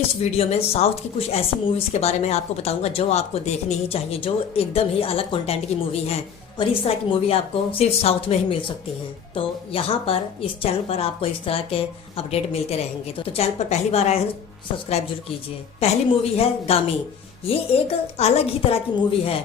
इस वीडियो में साउथ की कुछ ऐसी मूवीज़ के बारे में आपको बताऊंगा जो आपको देखनी ही चाहिए, जो एकदम ही अलग कंटेंट की मूवी है और इस तरह की मूवी आपको सिर्फ साउथ में ही मिल सकती हैं। तो यहाँ पर इस चैनल पर आपको इस तरह के अपडेट मिलते रहेंगे। तो चैनल पर पहली बार आए हैं सब्सक्राइब जरूर कीजिए। पहली मूवी है गामी। ये एक अलग ही तरह की मूवी है।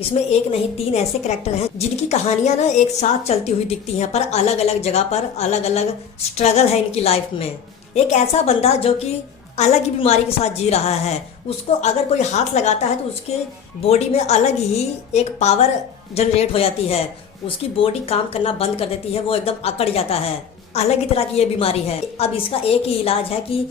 इसमें एक नहीं तीन ऐसे कैरेक्टर हैं जिनकी कहानियां ना एक साथ चलती हुई दिखती हैं, पर अलग अलग जगह पर अलग अलग स्ट्रगल है इनकी लाइफ में। एक ऐसा बंदा जो कि अलग ही बीमारी के साथ जी रहा है, उसको अगर कोई हाथ लगाता है तो उसके बॉडी में अलग ही एक पावर जनरेट हो जाती है। उसकी बॉडी काम करना बंद कर देती है, वो एकदम अकड़ जाता है। अलग ही तरह की ये बीमारी है। अब इसका एक ही इलाज है कि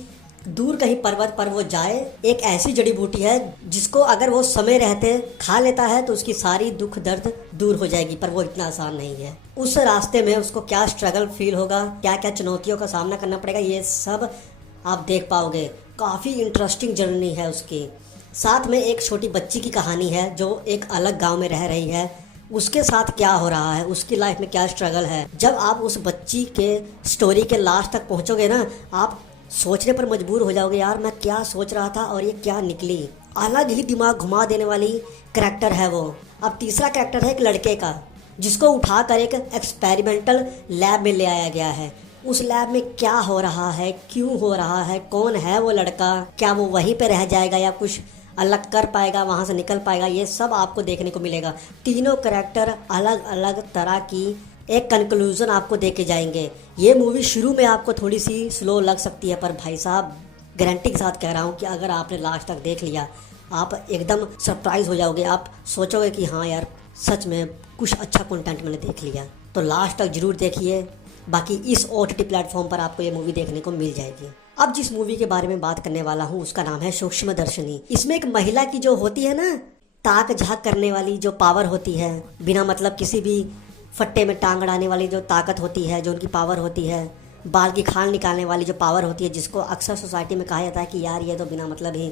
दूर कहीं पर्वत पर वो जाए। एक ऐसी जड़ी बूटी है जिसको अगर वो समय रहते खा लेता है तो उसकी सारी दुख दर्द दूर हो जाएगी, पर वो इतना आसान नहीं है। उस रास्ते में उसको क्या स्ट्रगल फील होगा, क्या क्या चुनौतियों का सामना करना पड़ेगा, ये सब आप देख पाओगे। काफ़ी इंटरेस्टिंग जर्नी है उसकी। साथ में एक छोटी बच्ची की कहानी है जो एक अलग गांव में रह रही है। उसके साथ क्या हो रहा है, उसकी लाइफ में क्या स्ट्रगल है। जब आप उस बच्ची के स्टोरी के लास्ट तक पहुंचोगे ना, आप सोचने पर मजबूर हो जाओगे, यार मैं क्या सोच रहा था और ये क्या निकली। अलग ही दिमाग घुमा देने वाली करैक्टर है वो। अब तीसरा करैक्टर है एक लड़के का, जिसको उठाकर एक एक्सपेरिमेंटल लैब में ले आया गया है। उस लैब में क्या हो रहा है, क्यों हो रहा है, कौन है वो लड़का, क्या वो वहीं पे रह जाएगा या कुछ अलग कर पाएगा, वहाँ से निकल पाएगा, ये सब आपको देखने को मिलेगा। तीनों करैक्टर अलग अलग तरह की एक कंक्लूजन आपको दे के जाएंगे। ये मूवी शुरू में आपको थोड़ी सी स्लो लग सकती है, पर भाई साहब गारंटी के साथ कह रहा हूँ कि अगर आपने लास्ट तक देख लिया, आप एकदम सरप्राइज हो जाओगे। आप सोचोगे कि हाँ यार, सच में कुछ अच्छा कंटेंट मैंने देख लिया। तो लास्ट तक जरूर देखिए। बाकी इस OTT प्लेटफॉर्म पर आपको ये मूवी देखने को मिल जाएगी। अब जिस मूवी के बारे में बात करने वाला हूँ उसका नाम है सूक्ष्मदर्शिनी। इसमें एक महिला की जो होती है ना, ताक झाक करने वाली जो पावर होती है, बिना मतलब किसी भी फट्टे में टांग अड़ाने वाली जो ताकत होती है, जो उनकी पावर होती है, बाल की खाल निकालने वाली जो पावर होती है, जिसको अक्सर सोसाइटी में कहा जाता है कि यार ये तो बिना मतलब ही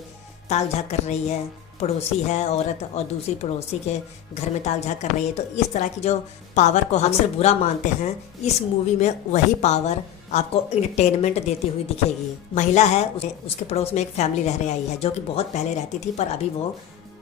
ताक झाक कर रही है, पड़ोसी है औरत और दूसरी पड़ोसी के घर में ताक झाक कर रही है। तो इस तरह की जो पावर को हम अक्सर बुरा मानते हैं, इस मूवी में वही पावर आपको एंटरटेनमेंट देती हुई दिखेगी। महिला है, उसके पड़ोस में एक फैमिली रह रही आई है जो कि बहुत पहले रहती थी, पर अभी वो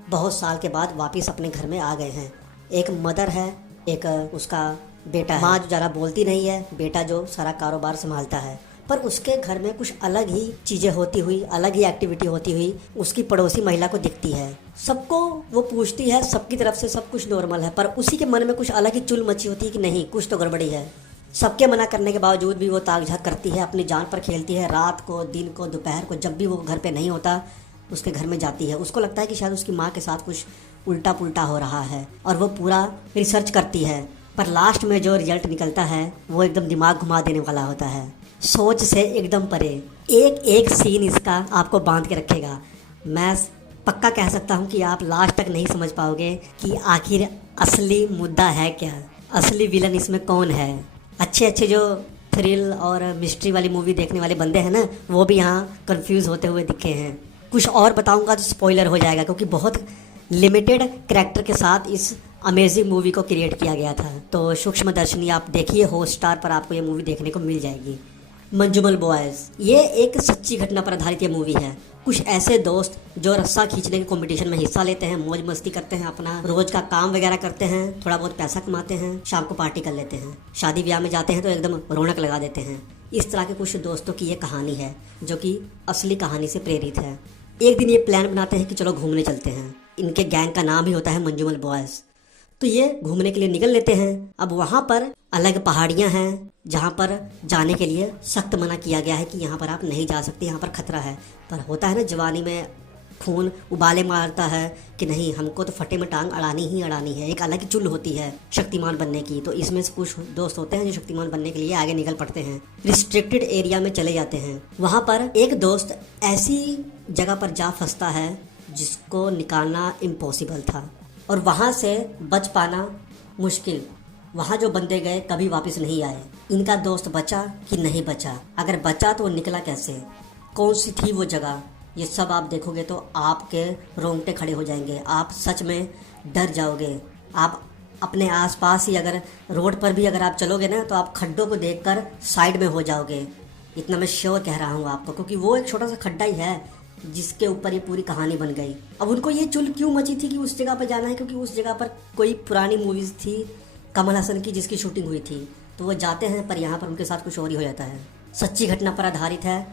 बहुत साल के बाद वापस अपने घर में आ गए हैं। एक मदर है, एक उसका बेटा है। माँ जो ज़्यादा बोलती नहीं है, बेटा जो सारा कारोबार संभालता है। पर उसके घर में कुछ अलग ही चीज़ें होती हुई, अलग ही एक्टिविटी होती हुई उसकी पड़ोसी महिला को दिखती है। सबको वो पूछती है, सबकी तरफ से सब कुछ नॉर्मल है, पर उसी के मन में कुछ अलग ही चुल मची होती है कि नहीं, कुछ तो गड़बड़ी है। सबके मना करने के बावजूद भी वो ताक झाक करती है, अपनी जान पर खेलती है। रात को, दिन को, दोपहर को, जब भी वो घर पे नहीं होता उसके घर में जाती है। उसको लगता है कि शायद उसकी माँ के साथ कुछ उल्टा पुल्टा हो रहा है और वो पूरा रिसर्च करती है। पर लास्ट में जो रिजल्ट निकलता है वो एकदम दिमाग घुमा देने वाला होता है, सोच से एकदम परे। एक एक सीन इसका आपको बांध के रखेगा। मैं पक्का कह सकता हूँ कि आप लास्ट तक नहीं समझ पाओगे कि आखिर असली मुद्दा है क्या, असली विलन इसमें कौन है। अच्छे अच्छे जो थ्रिल और मिस्ट्री वाली मूवी देखने वाले बंदे हैं ना, वो भी यहाँ कंफ्यूज होते हुए दिखे हैं। कुछ और बताऊँगा तो स्पॉइलर हो जाएगा, क्योंकि बहुत लिमिटेड कैरेक्टर के साथ इस अमेजिंग मूवी को क्रिएट किया गया था। तो सूक्ष्मदर्शिनी आप देखिए, हॉटस्टार पर आपको ये मूवी देखने को मिल जाएगी। मंजूमल बॉयज़, ये एक सच्ची घटना पर आधारित ये मूवी है। कुछ ऐसे दोस्त जो रस्सा खींचने के कंपटीशन में हिस्सा लेते हैं, मौज मस्ती करते हैं, अपना रोज का काम वगैरह करते हैं, थोड़ा बहुत पैसा कमाते हैं, शाम को पार्टी कर लेते हैं, शादी ब्याह में जाते हैं तो एकदम रौनक लगा देते हैं। इस तरह के कुछ दोस्तों की ये कहानी है जो कि असली कहानी से प्रेरित है। एक दिन ये प्लान बनाते हैं कि चलो घूमने चलते हैं। इनके गैंग का नाम ही होता है मंजूमल बॉयज़। तो ये घूमने के लिए निकल लेते हैं। अब वहाँ पर अलग पहाड़ियाँ हैं जहाँ पर जाने के लिए सख्त मना किया गया है कि यहाँ पर आप नहीं जा सकते, यहाँ पर खतरा है। पर होता है ना, जवानी में खून उबाले मारता है कि नहीं, हमको तो फटे में टांग अड़ानी ही अड़ानी है। एक अलग ही चुल होती है शक्तिमान बनने की। तो इसमें से कुछ दोस्त होते हैं जो शक्तिमान बनने के लिए आगे निकल पड़ते हैं, रिस्ट्रिक्टेड एरिया में चले जाते हैं। वहाँ पर एक दोस्त ऐसी जगह पर जा फंसता है जिसको निकालना इम्पॉसिबल था और वहाँ से बच पाना मुश्किल। वहाँ जो बंदे गए कभी वापस नहीं आए। इनका दोस्त बचा कि नहीं बचा, अगर बचा तो वो निकला कैसे, कौन सी थी वो जगह, ये सब आप देखोगे तो आपके रोंगटे खड़े हो जाएंगे। आप सच में डर जाओगे। आप अपने आसपास ही अगर रोड पर भी अगर आप चलोगे ना, तो आप खड्डों को देखकर साइड में हो जाओगे। इतना मैं श्योर कह रहा हूँ आपको, क्योंकि वो एक छोटा सा खड्डा ही है जिसके ऊपर ये पूरी कहानी बन गई। अब उनको ये चुल क्यों मची थी कि उस जगह पर जाना है, क्योंकि उस जगह पर कोई पुरानी मूवीज़ थी कमल हसन की जिसकी शूटिंग हुई थी, तो वो जाते हैं, पर यहाँ पर उनके साथ कुछ और ही हो जाता है। सच्ची घटना पर आधारित है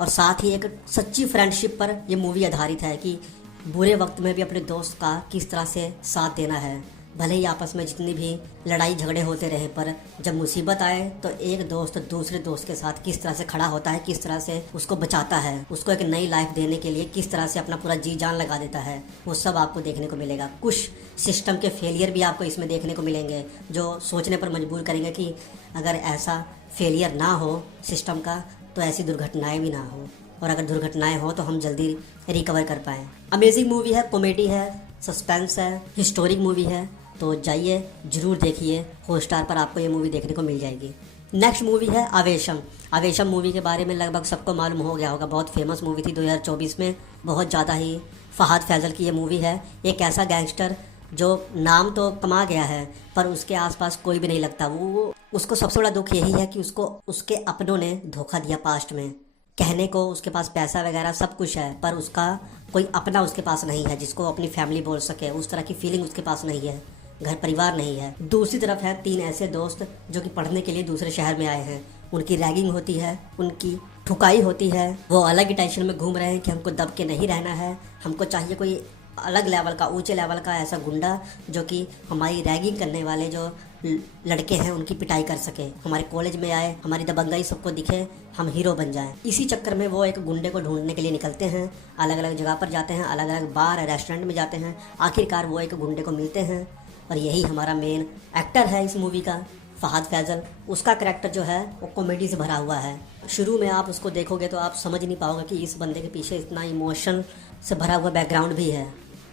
और साथ ही एक सच्ची फ्रेंडशिप पर यह मूवी आधारित है कि बुरे वक्त में भी अपने दोस्त का किस तरह से साथ देना है। भले ही आपस में जितनी भी लड़ाई झगड़े होते रहे, पर जब मुसीबत आए तो एक दोस्त दूसरे दोस्त के साथ किस तरह से खड़ा होता है, किस तरह से उसको बचाता है, उसको एक नई लाइफ देने के लिए किस तरह से अपना पूरा जी जान लगा देता है, वो सब आपको देखने को मिलेगा। कुछ सिस्टम के फेलियर भी आपको इसमें देखने को मिलेंगे जो सोचने पर मजबूर करेंगे कि अगर ऐसा फेलियर ना हो सिस्टम का तो ऐसी दुर्घटनाएं भी ना हो, और अगर दुर्घटनाएं हो तो हम जल्दी रिकवर कर पाएँ। अमेजिंग मूवी है, कॉमेडी है, सस्पेंस है, हिस्टोरिक मूवी है, तो जाइए जरूर देखिए। हॉटस्टार पर आपको ये मूवी देखने को मिल जाएगी। नेक्स्ट मूवी है आवेशम। आवेशम मूवी के बारे में लगभग सबको मालूम हो गया होगा, बहुत फेमस मूवी थी 2024 में, बहुत ज़्यादा ही फहद फैजल की ये मूवी है। एक ऐसा गैंगस्टर जो नाम तो कमा गया है पर उसके आसपास कोई भी नहीं लगता। वो उसको सबसे बड़ा दुख यही है कि उसको उसके अपनों ने धोखा दिया पास्ट में। कहने को उसके पास पैसा वगैरह सब कुछ है, पर उसका कोई अपना उसके पास नहीं है जिसको अपनी फैमिली बोल सके, उस तरह की फीलिंग उसके पास नहीं है, घर परिवार नहीं है। दूसरी तरफ है 3 ऐसे दोस्त जो कि पढ़ने के लिए दूसरे शहर में आए हैं। उनकी रैगिंग होती है, उनकी ठुकाई होती है, वो अलग ही टेंशन में घूम रहे हैं कि हमको दब के नहीं रहना है, हमको चाहिए कोई अलग लेवल का, ऊंचे लेवल का ऐसा गुंडा जो कि हमारी रैगिंग करने वाले जो लड़के हैं उनकी पिटाई कर सके, हमारे कॉलेज में आए, हमारी दबंगाई सबको दिखे, हम हीरो बन जाएं। इसी चक्कर में वो एक गुंडे को ढूंढने के लिए निकलते हैं, अलग अलग जगह पर जाते हैं, अलग अलग बार रेस्टोरेंट में जाते हैं, आखिरकार वो एक गुंडे को मिलते हैं। और यही हमारा मेन एक्टर है इस मूवी का, फहद फैजल। उसका करैक्टर जो है वो कॉमेडी से भरा हुआ है। शुरू में आप उसको देखोगे तो आप समझ नहीं पाओगे कि इस बंदे के पीछे इतना इमोशन से भरा हुआ बैकग्राउंड भी है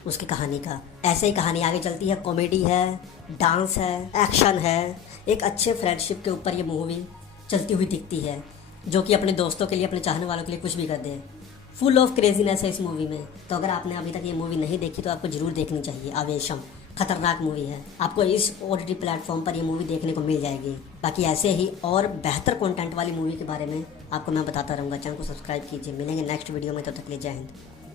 उसकी कहानी का। ऐसे ही कहानी आगे चलती है, कॉमेडी है, डांस है, एक्शन है, एक अच्छे फ्रेंडशिप के ऊपर ये मूवी चलती हुई दिखती है, जो कि अपने दोस्तों के लिए, अपने चाहने वालों के लिए कुछ भी कर दे। फुल ऑफ क्रेजीनेस है इस मूवी में। तो अगर आपने अभी तक ये मूवी नहीं देखी तो आपको जरूर देखनी चाहिए। आवेशम खतरनाक मूवी है, आपको इस OTT प्लेटफॉर्म पर ये मूवी देखने को मिल जाएगी। बाकी ऐसे ही और बेहतर कंटेंट वाली मूवी के बारे में आपको मैं बताता रहूँगा। चैनल को सब्सक्राइब कीजिए। मिलेंगे नेक्स्ट वीडियो में, तब तक के लिए जय हिंद।